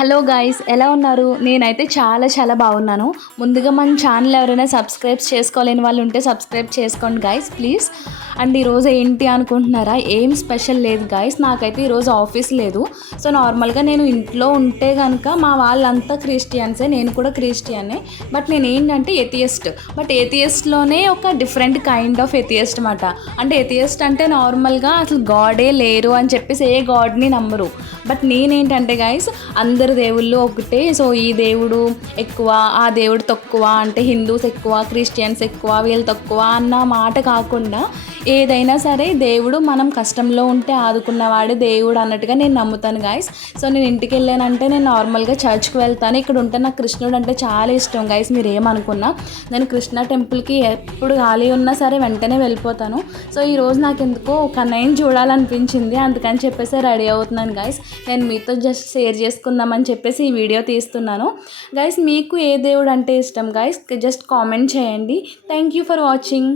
Hello guys, ఎలా ఉన్నారు? నేనైతే చాలా బాగున్నాను. ముందుగా మన ఛానల్ ఎవరైనా సబ్స్క్రైబ్ చేసుకోలేని వాళ్ళు ఉంటే సబ్స్క్రైబ్ చేసుకోండి గాయ్స్ ప్లీజ్. అండ్ ఈరోజు ఏంటి అనుకుంటున్నారా? ఏం స్పెషల్ లేదు గాయ్స్, నాకైతే ఈరోజు ఆఫీస్ లేదు. సో నార్మల్గా నేను ఇంట్లో ఉంటే కనుక మా వాళ్ళంతా క్రిస్టియన్సే, నేను కూడా క్రిస్టియనే. బట్ నేను ఏంటంటే ఎథియస్ట్. బట్ ఎథియస్ట్లోనే ఒక డిఫరెంట్ కైండ్ ఆఫ్ ఎథియస్ట్ అనమాట. అంటే ఎథియస్ట్ అంటే నార్మల్గా అసలు గాడే లేరు అని చెప్పేసి ఏ గాడ్ని నమ్మరు. బట్ నేనేంటంటే గాయ్స్, అందరు దేవుళ్ళు ఒకటే. సో ఈ దేవుడు ఎక్కువ, ఆ దేవుడు తక్కువ, అంటే హిందూస్ ఎక్కువ, క్రిస్టియన్స్ ఎక్కువ, వీళ్ళు తక్కువ అన్న మాట కాకుండా ఏదైనా సరే దేవుడు మనం కష్టంలో ఉంటే ఆదుకున్నవాడే దేవుడు అన్నట్టుగా నేను నమ్ముతాను గాయస్. సో నేను ఇంటికి వెళ్ళానంటే నేను నార్మల్గా చర్చ్కి వెళ్తాను. ఇక్కడ ఉంటే నాకు కృష్ణుడు అంటే చాలా ఇష్టం గాయస్. మీరు ఏమనుకున్నా నేను కృష్ణ టెంపుల్కి ఎప్పుడు ఖాళీ ఉన్నా సరే వెంటనే వెళ్ళిపోతాను. సో ఈరోజు నాకు ఎందుకో ఒక నైన్ చూడాలనిపించింది, అందుకని చెప్పేసి రెడీ అవుతున్నాను గాయస్. నేను మీతో జస్ట్ షేర్ చేసుకుందామని చెప్పేసి ఈ వీడియో తీస్తున్నాను గైస్. మీకు ఏ దేవుడు అంటే ఇష్టం గైస్? జస్ట్ కామెంట్ చేయండి. Thank you for watching.